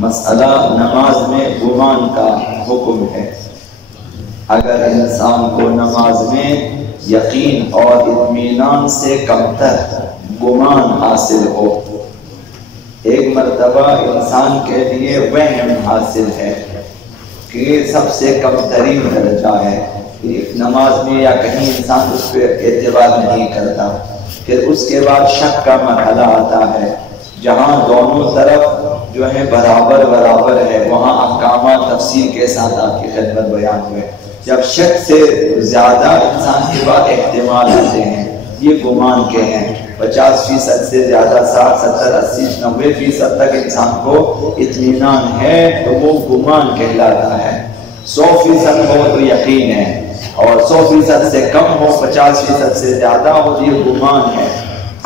مسئلہ نماز میں گمان کا حکم ہے۔ اگر انسان کو نماز میں یقین اور اطمینان سے کمتر گمان حاصل ہو، ایک مرتبہ انسان کے لیے وہم حاصل ہے کہ یہ سب سے کم ترین درجہ ہے، نماز میں یا کہیں انسان اس پہ اعتبار نہیں کرتا، پھر اس کے بعد شک کا مرحلہ آتا ہے جہاں دونوں طرف جو ہے برابر برابر ہے، وہاں احکامات تفصیل کے ساتھ آپ کی خدمت بیان ہوئے۔ جب شک سے زیادہ انسان کے بعد احتمال آتے ہیں، یہ گمان کے ہیں، 50% سے زیادہ 60 70 80 90% تک انسان کو اطمینان ہے تو وہ گمان کہلاتا ہے۔ 100% ہو تو یقین ہے، اور 100% سے کم ہو، 50% سے زیادہ ہو تو یہ گمان ہے۔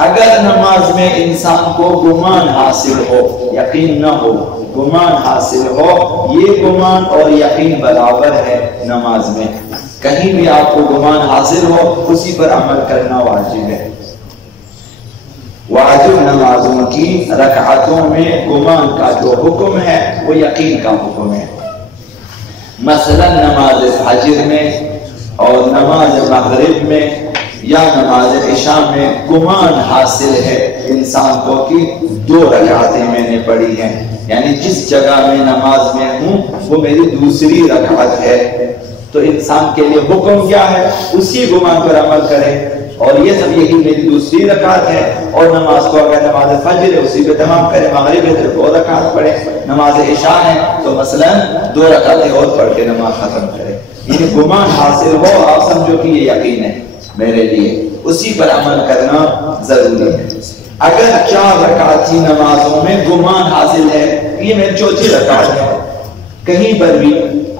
اگر نماز میں انسان کو گمان حاصل ہو، یقین نہ ہو، گمان حاصل ہو، یہ گمان اور یقین برابر ہے نماز میں۔ کہیں بھی آپ کو گمان حاصل ہو، اسی پر عمل کرنا واجب ہے۔ واجب نمازوں کی رکعتوں میں گمان کا جو حکم ہے وہ یقین کا حکم ہے۔ مثلا نماز فجر میں اور نماز مغرب میں یا نماز عشاء میں گمان حاصل ہے انسان کو کہ 2 رکعتیں میں نے پڑھی ہیں، یعنی جس جگہ میں نماز میں ہوں وہ میری دوسری رکعت ہے، تو انسان کے لیے حکم کیا ہے؟ اسی گمان پر عمل کرے، اور یہ سب یہی میری دوسری رکعت ہے، اور نماز کو اگر نماز فجر ہے اسی پہ تمام کرے، مغرب ہے تو 2 رکعت پڑھے، نماز عشاء ہے تو مثلا 2 رکعتیں اور پڑھ کے نماز ختم کرے۔ یہ گمان حاصل ہو، آپ سمجھو کہ یہ یقین ہے میرے لیے، اسی پر عمل کرنا ضروری ہے۔ اگر 4 رکعت کی نمازوں میں گمان حاصل ہے یہ میری چوتھی رکعت ہے، کہیں پر بھی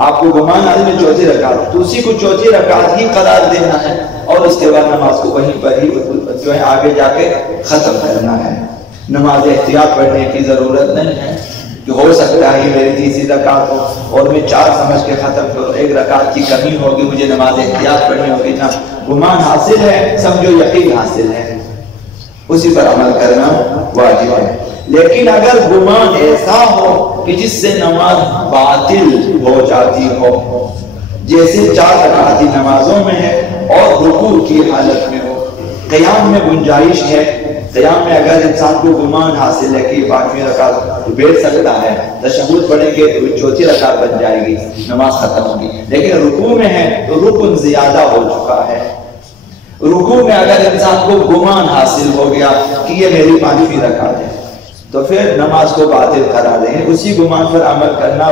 آپ کو گمان حاصل ہے چوتھی رکعت، تو اسی کو چوتھی رکعت ہی قرار دینا ہے، اور اس کے بعد نماز کو وہیں پر ہی جو ہے آگے جا کے ختم کرنا ہے۔ نماز احتیاط پڑھنے کی ضرورت نہیں ہے کہ ہو سکتا ہے یہ میری تیسری رکعت ہو اور میں 4 سمجھ کے ختم کروں، 1 رکعت کی کمی ہوگی، مجھے نماز احتیاط پڑھنی ہوگی۔ نہ، گمان حاصل ہے سمجھو یقین حاصل ہے، اسی پر عمل کرنا واجب ہے۔ لیکن اگر گمان ایسا ہو کہ جس سے نماز باطل ہو جاتی ہو، جیسے 4 رکعت کی نمازوں میں ہے اور رکوع کی حالت میں ہو، قیام میں گنجائش ہے، قیام میں اگر انسان کو گمان حاصل ہے کہ 5ویں رکعت بیٹھ سکتا ہے، تشہد پڑھیں گے تو چوتھی رکعت بن جائے گی، نماز ختم ہوگی، لیکن رکوع میں ہے تو رکن زیادہ ہو چکا ہے۔ رکوع میں اگر انسان کو گمان حاصل ہو گیا کہ یہ میری 5ویں رکعت ہے تو پھر نماز کو باطل قرار دیں، اسی گمان پر عمل کرنا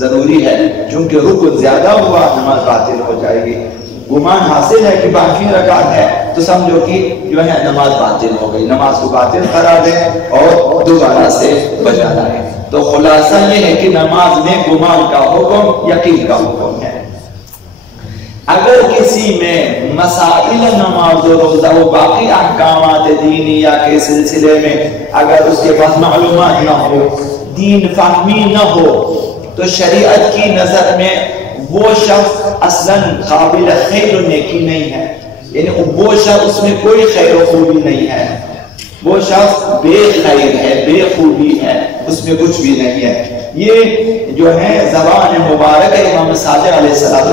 ضروری ہے، چونکہ رکن زیادہ ہوا نماز باطل ہو جائے گی۔ گمان حاصل ہے کہ 5ویں رکعت ہے تو سمجھو کہ جو ہے نماز باطل ہو گئی، نماز کو باطل قرار دیں اور دوبارہ سے بجانا ہے۔ تو خلاصہ یہ ہے کہ نماز میں گمان کا حکم یقین کا حکم ہے۔ اگر کسی میں مسائل نماز و روزہ و باقی احکامات دینیہ کے سلسلے میں اگر اس کے پاس معلومات نہ ہو، دین فہمی نہ ہو، تو شریعت کی نظر میں وہ شخص اصلاً قابل خیر و نیکی نہیں ہے، یعنی وہ شخص اس میں کوئی خیر و خوبی نہیں ہے، وہ شخص بے خیر ہے، بے خوبی ہے، اس میں کچھ بھی نہیں ہے۔ یہ جو ہے زبان مبارک امام صادق علیہ السلام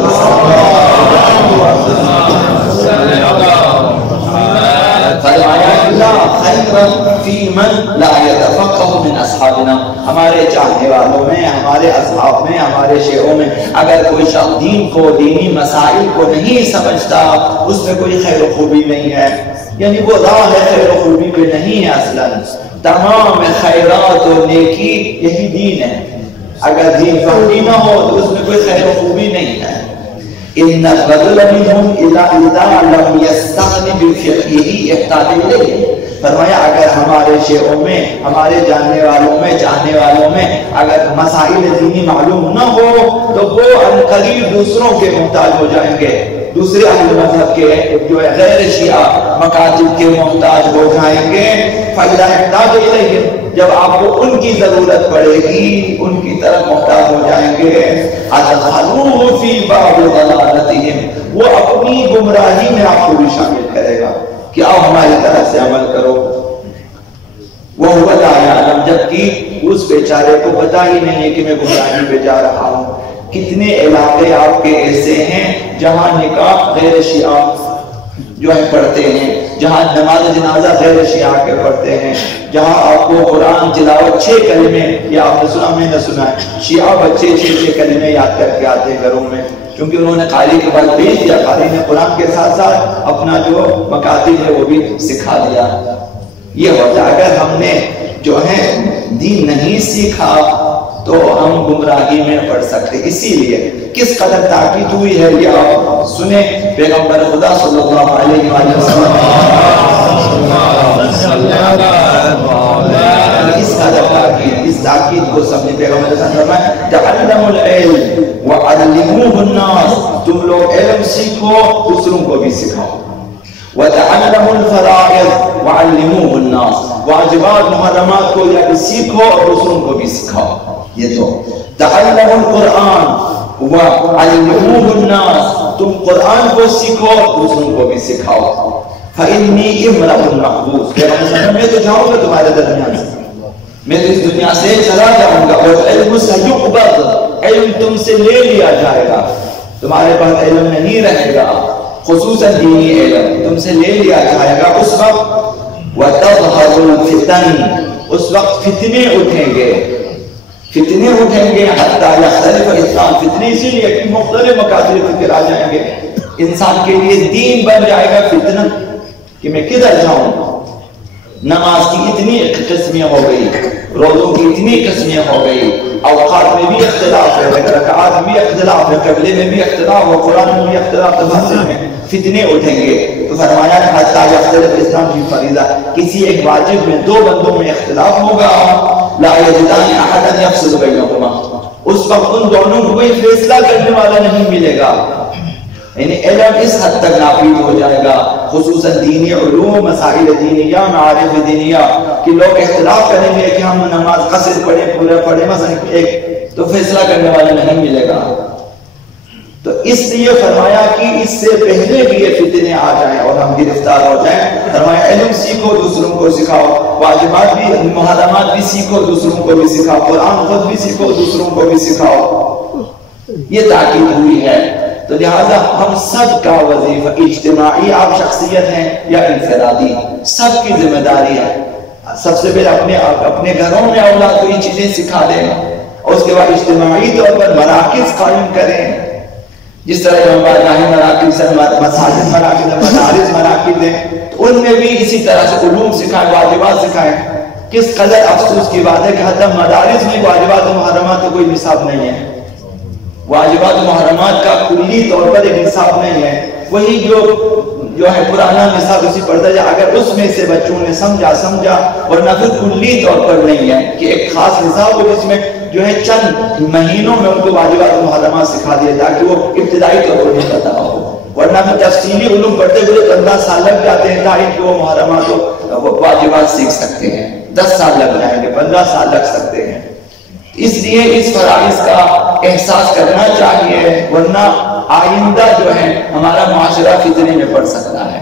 ہمارے چاہنے والوں میں، ہمارے اصحاب میں، ہمارے شیعوں میں اگر کوئی شخص دین کو، دینی مسائل کو نہیں سمجھتا، اس میں کوئی خیر و خوبی نہیں ہے، یعنی وہ راہ خیر و خوبی پہ نہیں ہے۔ اصلاً تمام خیرات و نیکی یہی دین ہے، اگر دین فہمی نہ ہو تو اس میں کوئی خیر و خوبی نہیں ہے۔ ان الرجل منهم اذا لم يستغن بفقهه احتاج الیہ، فرمایا اگر ہمارے شیعوں میں، ہمارے جاننے والوں میں، چاہنے والوں میں اگر مسائل دینی معلوم نہ ہو تو وہ عنقریب دوسروں کے محتاج ہو جائیں گے، دوسرے اہل مذہب کے جو غیر شیعہ مکاتب کے محتاج ہو جائیں گے۔ فَإِذَا احْتَاجَ إِلَيْهِمْ، جب آپ کو ان کی ضرورت پڑے گی، ان کی طرف محتاج ہو جائیں گے، أَدْخَلُوهُ فِي بَعْضِ ضَلَالَتِهِمْ، وہ اپنی گمراہی میں آپ کو بھی شامل کرے گا کہ آؤ ہماری طرف سے عمل کرو۔ وَهُوَ لَا يَعْلَمُ، جبکہ اس بیچارے کو پتہ ہی نہیں ہے کہ میں گمراہی پہ جا رہا ہوں۔ کتنے علاقے آپ کے ایسے ہیں جہاں نکاح غیر شیعہ جو ہے پڑھتے ہیں، جہاں نماز جنازہ غیر شیعہ کے پڑھتے ہیں، جہاں آپ کو قرآن تلاوت 6 کلمے، یا آپ نے سنا میں نے سنا ہے، شیعہ بچے 6 کلمے یاد کر کے آتے ہیں گھروں میں، کیونکہ انہوں نے قاری کے بعد بھیج دیا، قاری نے قرآن کے ساتھ ساتھ اپنا جو مکاتب ہے وہ بھی سکھا دیا۔ یہ ہوتا ہے اگر ہم نے جو ہے دین نہیں سیکھا تو ہم گمراہی میں پڑ سکتے۔ اسی لیے کس قدر تاکید ہوئی ہے یہ آپ سنیں، پیغمبر خدا صلی اللہ علیہ وآلہ وسلم اس قدر تاکید، اس تاکید کو سمجھے۔ پیغمبر صلی اللہ علیہ وسلم تعلموا العلم وعلموه الناس، تم لوگ علم سیکھو دوسروں کو بھی سکھاؤ۔ وَتَعَلَّمُوا الْفَرَائِضَ وَعَلِّمُوهُ النَّاسَ، واجبات محرمات کو یا سیکھو اور دوسروں کو بھی سکھاؤ۔ یہ تو تعلموا القرآن وعلموه الناس، تم قرآن کو سیکھو دوسروں کو بھی سکھاؤ۔ فَإِنِّي إِمْرَأٌ مَحْبُوسٌ، میں تو جاؤں گا تمہارے درمیان سے، میں تو اس دنیا سے چلا جاؤں گا، اور علم سَيُقْبَض، علم تم سے لے لیا جائے گا، تمہارے پاس علم نہیں رہے گا، خصوصاً دینی علم تم سے لے لیا جائے گا۔ اس وقت وَتَظْهَرُ الْفِتَنِ، اس وقت فتنے اٹھیں گے، فتنے اٹھیں گے، حتیٰ یختلف الاسلام، فتنے اسی لیے کہ مختلف مقاصد فکر آ جائیں گے، انسان کے لیے دین بن جائے گا فتنہ کہ میں کدھر جاؤں۔ نماز کی اتنی قسمیں ہو گئی، روزوں کی اتنی قسمیں ہو گئی، اوقات میں بھی اختلاف ہے، رکعات میں بھی اختلاف ہے، قبلے میں بھی اختلاف ہے، قرآن میں بھی اختلاف، تفاصیل میں فتنے اٹھیں گے۔ تو فرمایا حتیٰ یختلف الاسلام فی فریضہ، کسی ایک واجب میں 2 بندوں میں اختلاف ہوگا، لا یجدان احدا یفصل بینہما، اس وقت ان دونوں کو کوئی فیصلہ کرنے والا نہیں ملے گا۔ یعنی علم اس حد تک نافذ ہو جائے گا، خصوصاً دینی علوم، مسائل دینیہ، معارف دینیہ، کہ لوگ اختلاف کریں گے کہ ہم نماز قصر پڑھیں پورے پڑھیں مثلا ایک، تو فیصلہ کرنے والا نہیں ملے گا۔ تو اس لیے فرمایا کہ اس سے پہلے بھی یہ فتنے آ جائیں اور ہم گرفتار ہو جائیں، فرمایا علم سیکھو دوسروں کو سکھاؤ، واجبات بھی محرمات بھی سیکھو دوسروں کو بھی سکھاؤ، قرآن خود بھی سیکھو دوسروں کو بھی سکھاؤ، یہ تاکید ہوئی ہے۔ تو لہذا ہم سب کا وظیفہ، اجتماعی آپ شخصیت ہیں یا انفرادی، سب کی ذمہ داری ہے۔ سب سے پہلے اپنے گھروں میں اولاد کو یہ چیزیں سکھا دیں، اور اس کے بعد اجتماعی طور پر مراکز قائم کریں، جس طرح ہمارے مراکز ہیں، مساجد مراکز ہیں، مدارس مراکز ہیں، تو ان میں بھی اسی طرح سے علوم سکھائیں، واجبات سکھائیں۔ کس قدر افسوس کی بات ہے کہ حتی مدارس میں واجبات و محرمات کا کوئی نصاب نہیں ہے، واجبات و محرمات کا کلی طور پر ایک نصاب نہیں ہے، وہی جو ہے پرانا نصاب اسی پڑھتا جائے، اگر اس میں سے بچوں نے سمجھا، ورنہ پھر کلی طور پر نہیں ہے کہ ایک خاص نصاب ہو جس میں جو ہے چند مہینوں میں ان کو واجبات و محرمات سکھا دیا تاکہ وہ ابتدائی طور پر نہیں پتہ ہو، ورنہ پھر تفصیلی علوم پڑھتے ہوئے 15 سال لگ جاتے ہیں تاکہ وہ محرمات و واجبات سیکھ سکتے ہیں، 10 سال لگ جائیں گے، 15 سال لگ سکتے ہیں۔ اس لیے اس فرائض کا احساس کرنا چاہیے، ورنہ آئندہ جو ہے ہمارا معاشرہ فتنے میں پڑ سکتا ہے۔